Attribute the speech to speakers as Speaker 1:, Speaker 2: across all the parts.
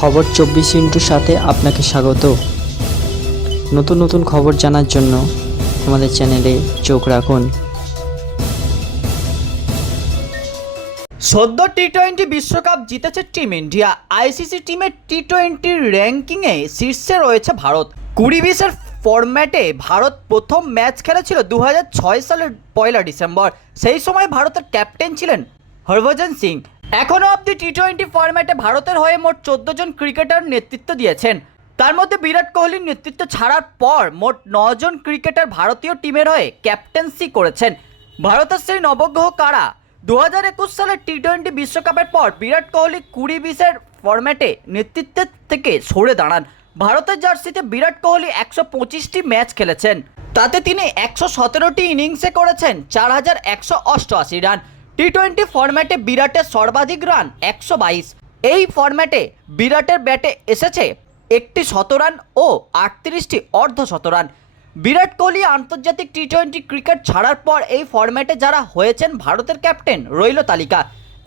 Speaker 1: খবর চব্বিশ ইন্টুর সাথে আপনাকে স্বাগত। নতুন নতুন খবর জানার জন্য আমাদের চ্যানেলে চোখ রাখুন।
Speaker 2: সদ্য টি টোয়েন্টি বিশ্বকাপ জিতেছে টিম ইন্ডিয়া। আইসিসি টিমের টি টোয়েন্টির র্যাঙ্কিংয়ে শীর্ষে রয়েছে ভারত। কুড়ি বিশের ফরম্যাটে ভারত প্রথম ম্যাচ খেলেছিল দু হাজার ছয় সালের পয়লা ডিসেম্বর। সেই সময় ভারতের ক্যাপ্টেন ছিলেন হরভজন সিং। এখনও অবধি টি টোয়েন্টি ফরম্যাটে ভারতের হয়ে মোট চোদ্দ জন ক্রিকেটার নেতৃত্ব দিয়েছেন। তার মধ্যে বিরাট কোহলির নেতৃত্ব ছাড়ার পর মোট নজন ক্রিকেটার ভারতীয় টিমের হয়ে ক্যাপ্টেন্সি করেছেন। ভারতের সেই নবগ্রহ কারা? দু হাজার একুশ সালের টি টোয়েন্টি বিশ্বকাপের পর বিরাট কোহলি কুড়ি বিশের ফরম্যাটে নেতৃত্বের থেকে সরে দাঁড়ান। ভারতের জার্সিতে বিরাট কোহলি একশো পঁচিশটি ম্যাচ খেলেছেন। তাতে তিনি একশো সতেরোটি ইনিংসে করেছেন, চার হাজার একশো অষ্টআশি রান। টি টোয়েন্টি ফরম্যাটে বিরাটের সর্বাধিক রান একশো বাইশ। এই ফরম্যাটে বিরাটের ব্যাটে এসেছে একটি শতরান ও আটত্রিশটি অর্ধ শতরান বিরাট কোহলি আন্তর্জাতিক টি টোয়েন্টি ক্রিকেট ছাড়ার পর এই ফরম্যাটে যারা হয়েছেন ভারতের ক্যাপ্টেন রইল তালিকা।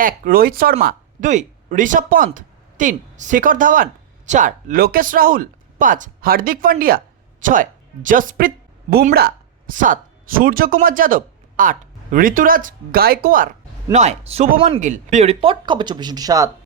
Speaker 2: এক, রোহিত শর্মা, দুই, ঋষভ পন্থ, তিন, শিখর ধাওয়ান, চার, লোকেশ রাহুল, পাঁচ, হার্দিক পান্ডিয়া, ছয়, জসপ্রীত বুমরা, সাত, সূর্যকুমার যাদব, আট, ঋতুরাজ গায়কোয়ার নয় শুভমন গিল। রিপোর্ট খবর চব্বিশ সাত।